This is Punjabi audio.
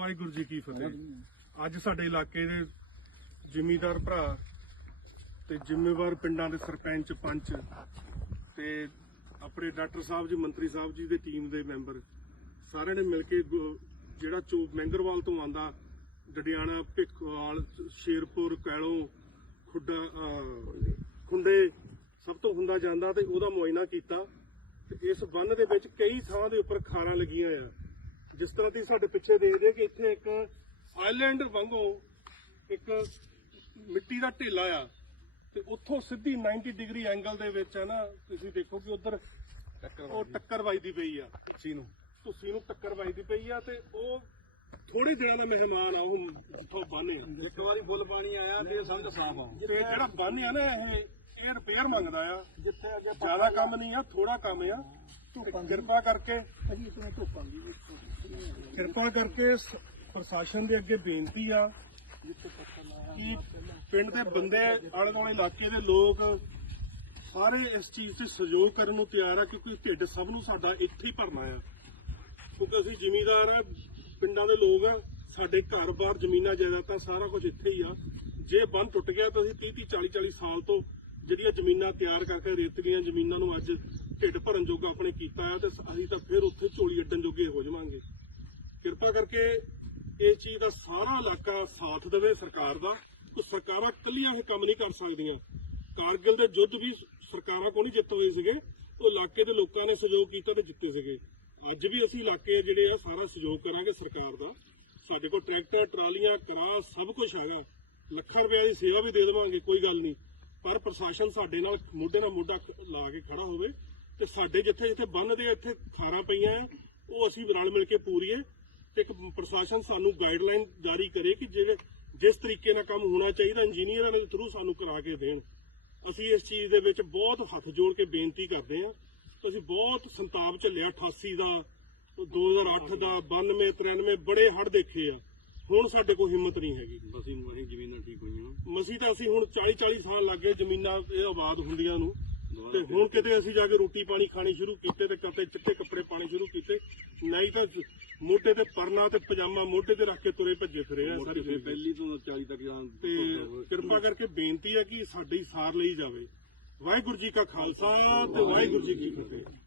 ਵਾਹਿਗੁਰੂ ਜੀ ਕੀ ਫਤਿਹ। ਅੱਜ ਸਾਡੇ ਇਲਾਕੇ ਦੇ ਜ਼ਿਮੀਂਦਾਰ ਭਰਾ ਤੇ ਜ਼ਿੰਮੇਵਾਰ ਪਿੰਡਾਂ ਦੇ ਸਰਪੰਚ ਪੰਚ ਤੇ ਆਪਣੇ ਡਾਕਟਰ ਸਾਹਿਬ ਜੀ ਮੰਤਰੀ ਸਾਹਿਬ ਜੀ ਦੇ ਟੀਮ ਦੇ ਮੈਂਬਰ ਸਾਰਿਆਂ ਨੇ ਮਿਲ ਕੇ ਜਿਹੜਾ ਚੋ ਮੈਂਗਰਵਾਲ ਤੋਂ ਆਂਦਾ ਡਡਿਆਣਾ ਭਿੱਖਵਾਲ ਸ਼ੇਰਪੁਰ ਕੈਲੋਂ ਖੁੱਡਾ ਖੁੰਡੇ ਸਭ ਤੋਂ ਹੁੰਦਾ ਜਾਂਦਾ ਤੇ ਉਹਦਾ ਮੁਆਇਨਾ ਕੀਤਾ ਤੇ ਇਸ ਬੰਨ ਦੇ ਵਿੱਚ ਕਈ ਥਾਂ ਦੇ ਉੱਪਰ ਖਾਰਾਂ ਲੱਗੀਆਂ ਆ ਜਿਸ ਤਰ੍ਹਾਂ ਤੁਸੀਂ ਸਾਡੇ ਪਿੱਛੇ ਦੇਖਦੇ ਕਿ ਇੱਥੇ ਇੱਕ ਆਈਲੈਂਡ ਵਾਂਗੂ ਇੱਕ ਮਿੱਟੀ ਦਾ ਢੇਲਾ ਆ ਤੇ ਉੱਥੋਂ ਸਿੱਧੀ 90 ਡਿਗਰੀ ਐਂਗਲ ਦੇ ਵਿੱਚ ਹੈ ਨਾ ਤੁਸੀਂ ਦੇਖੋ ਕਿ ਉਧਰ ਉਹ ਟੱਕਰ ਵੱਜਦੀ ਪਈ ਆ। ਤੁਸੀਂ ਨੂੰ। ਤੁਸੀਂ ਨੂੰ ਟੱਕਰ ਵੱਜਦੀ ਪਈ ਆ ਤੇ ਉਹ ਥੋੜੇ ਦਿਨਾਂ ਦਾ ਮਹਿਮਾਨ ਆ ਉਹ ਜਿੱਥੋਂ ਬੰਨੇ ਇੱਕ ਵਾਰੀ ਫੁੱਲ ਪਾਣੀ ਆਇਆ ਤੇ ਸਮਝ ਸਾਫ਼ ਆ ਤੇ ਜਿਹੜਾ ਬੰਨ ਆ ਨਾ ਇਹ ਇਹ ਰਿਪੇਅਰ ਮੰਗਦਾ ਆ। ਜਿੱਥੇ ਅੱਗੇ ਜ਼ਿਆਦਾ ਕੰਮ ਨਹੀਂ ਆ ਥੋੜਾ ਕੰਮ ਆ। ਕਿਰਪਾ ਕਰਕੇ ਕਿਰਪਾ ਕਰਕੇ ਪ੍ਰਸ਼ਾਸਨ ਦੇ ਅੱਗੇ ਬੇਨਤੀ ਆ ਕਿ ਪਿੰਡ ਦੇ ਬੰਦੇ ਆਲੇ ਦੁਆਲੇ ਇਲਾਕੇ ਦੇ ਲੋਕ ਸਾਰੇ ਇਸ ਚੀਜ਼ ਤੇ ਸਹਿਯੋਗ ਕਰਨ ਨੂੰ ਤਿਆਰ ਆ ਕਿਉਂਕਿ ਢਿੱਡ ਸਭ ਨੂੰ ਸਾਡਾ ਇੱਥੇ ਹੀ ਭਰਨਾ ਆ। ਕਿਉਂਕਿ ਅਸੀਂ ਜ਼ਿਮੀਂਦਾਰ ਆ ਪਿੰਡਾਂ ਦੇ ਲੋਕ ਆ ਸਾਡੇ ਘਰ-ਬਾਰ ਜ਼ਮੀਨਾਂ ਜਾਇਦਾਦਾਂ ਸਾਰਾ ਕੁਝ ਇੱਥੇ ਹੀ ਆ। ਜੇ ਬੰਨ ਟੁੱਟ ਗਿਆ ਤਾਂ ਅਸੀਂ 30 30 40 40 ਸਾਲ ਤੋਂ ਜਿਹੜੀਆਂ ਜ਼ਮੀਨਾਂ ਤਿਆਰ ਕਰਕੇ ਰੇਤ ਗਈਆਂ ਜ਼ਮੀਨਾਂ ਨੂੰ ਅੱਜ ਢਿੱਡ ਭਰਨ ਜੋਗਾ ਆਪਣੇ ਕੀਤਾ ਆ ਤੇ ਅਸੀਂ ਤਾਂ ਫਿਰ ਉੱਥੇ ਝੋਲੀ ਅੱਡਣ ਜੋਗੇ ਹੋ ਜਾਵਾਂਗੇ। ਕਿਰਪਾ ਕਰਕੇ ਇਸ ਚੀਜ਼ ਦਾ ਸਾਰਾ ਇਲਾਕਾ ਸਾਥ ਦੇਵੇ ਸਰਕਾਰ ਦਾ। ਕੋ ਸਰਕਾਰਾਂ ਇਕੱਲੀਆਂ ਇਹ ਕੰਮ ਨਹੀਂ ਕਰ ਸਕਦੀਆਂ। ਕਾਰਗਿਲ ਦੇ ਯੁੱਧ ਵੀ ਸਰਕਾਰਾਂ ਕੋਲ ਨਹੀਂ ਜਿੱਤ ਹੋਏ ਸੀਗੇ। ਉਹ ਇਲਾਕੇ ਦੇ ਲੋਕਾਂ ਨੇ ਸਹਿਯੋਗ ਕੀਤਾ ਤੇ ਜਿੱਤੇ ਸੀਗੇ। ਅੱਜ ਵੀ ਅਸੀਂ ਇਲਾਕੇ ਜਿਹੜੇ ਆ ਸਾਰਾ ਸਹਿਯੋਗ ਕਰਾਂਗੇ ਸਰਕਾਰ ਦਾ। ਸਾਡੇ ਕੋਲ ਟਰੈਕਟਰ, ਟਰਾਲੀਆਂ, ਕਰਾ, ਸਭ ਕੁਝ ਹੈਗਾ। ਲੱਖਾਂ ਰੁਪਏ ਦੀ ਸੇਵਾ ਵੀ ਦੇ ਦੇਵਾਂਗੇ, ਕੋਈ ਗੱਲ ਨਹੀਂ। ਪ੍ਰਸ਼ਾਸਨ ਸਾਡੇ ਨਾਲ ਮੋਢੇ ਨਾਲ ਮੋਢਾ ਲਾ ਕੇ ਖੜਾ ਹੋਵੇ ਤੇ ਸਾਡੇ ਜਿੱਥੇ ਜਿੱਥੇ ਬੰਨ੍ਹਦੇ ਆ, ਇੱਥੇ ਖਾਰਾਂ ਪਈਆਂ ਆ, ਉਹ ਅਸੀਂ ਰਲ ਮਿਲ ਕੇ ਪੂਰੀਏ। ਤੇ ਇੱਕ ਪ੍ਰਸ਼ਾਸਨ ਸਾਨੂੰ ਗਾਈਡਲਾਈਨ ਜਾਰੀ ਕਰੇ ਕਿ ਜਿਹੜੇ ਜਿਸ ਤਰੀਕੇ ਨਾਲ ਕੰਮ ਹੋਣਾ ਚਾਹੀਦਾ ਇੰਜੀਨੀਅਰਾਂ ਦੇ ਥਰੂ ਸਾਨੂੰ ਕਰਾ ਕੇ ਦੇਣ। ਅਸੀਂ ਇਸ ਚੀਜ਼ ਦੇ ਵਿੱਚ ਬਹੁਤ ਹੱਥ ਜੋੜ ਕੇ ਬੇਨਤੀ ਕਰਦੇ ਹਾਂ ਅਸੀਂ ਬਹੁਤ ਸੰਤਾਪ ਝੱਲਿਆ 88 ਦਾ 2008 ਦਾ 92 93 ਬੜੇ ਹੜ੍ਹ ਦੇਖੇ ਆ। ਹੁਣ ਸਾਡੇ ਕੋਲ ਹਿੰਮਤ ਨਹੀਂ ਹੈਗੀ। ਅਸੀਂ ਵਹੀ ਜ਼ਮੀਨਾਂ ਠੀਕ ਹੋਈਆਂ ਮਸੀ ਤਾਂ ਅਸੀਂ ਹੁਣ 40 40 ਸਾਲ ਲੱਗੇ ਜ਼ਮੀਨਾਂ ਇਹ ਆਬਾਦ ਹੁੰਦੀਆਂ ਨੂੰ। ਤੇ ਹੁਣ ਕਿਤੇ ਅਸੀਂ ਜਾ ਕੇ ਰੋਟੀ ਪਾਣੀ ਖਾਣੀ ਸ਼ੁਰੂ ਕੀਤੇ ਤੇ ਕਦੇ ਚਿੱਟੇ ਕੱਪੜੇ ਪਾਣੇ ਸ਼ੁਰੂ ਕੀਤੇ। ਨਹੀਂ ਤਾਂ ਮੋਢੇ ਤੇ ਪਰਨਾ ਤੇ ਪਜਾਮਾ ਮੋਢੇ ਤੇ ਰੱਖ ਕੇ ਤੁਰੇ ਭੱਜੇ ਫਿਰੇ ਆ ਸਾਰੀ। ਪਹਿਲੀ ਤੋਂ 40 ਤੱਕ ਜਾਂ ਤੇ ਕਿਰਪਾ ਕਰਕੇ ਬੇਨਤੀ ਹੈ ਕਿ ਸਾਡੀ ਸਾਰ ਲਈ ਜਾਵੇ। ਵਾਹਿਗੁਰੂ ਜੀ ਕਾ ਖਾਲਸਾ ਤੇ ਵਾਹਿਗੁਰੂ ਜੀ ਕੀ ਫਤਿਹ।